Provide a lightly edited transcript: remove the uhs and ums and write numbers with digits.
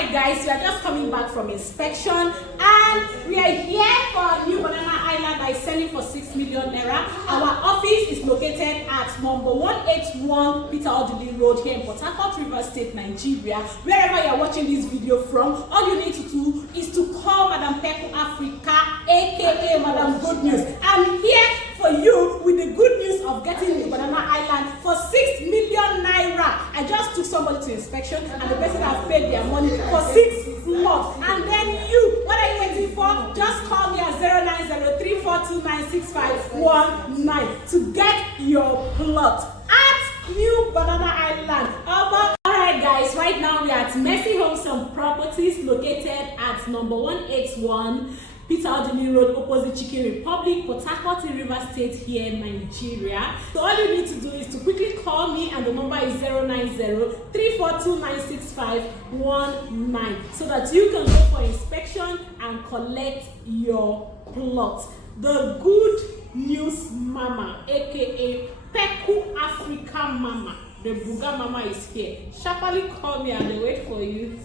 Alright guys, we are just coming back from inspection and we are here for new Banana Island that is selling for 6 million naira. Our office is located at number 181 Peter Odili Road here in Port Harcourt Rivers State, Nigeria. Wherever you are watching this video from, all you need to do is to call Madam Peku Africa, aka Madam Good News. I'm here for you with the good news of getting the Banana Island for 6 million naira. I just took somebody to inspection and the person has paid their money for 6 months. And then you, what are you waiting for? Just call me at 09034296519 to get your plot at New Banana Island. Alright guys, right now we are at Mercy Homes and Properties located at number 181 Peter Odili Road, opposite Chicken Republic, Port Harcourt Rivers State here in Nigeria. So all you need to do is to quickly call me, and the number is 09034296519 so that you can go for inspection and collect your plot. The good news mama, aka Peku Africa mama, the Buga mama is here. Sharply call me and they wait for you.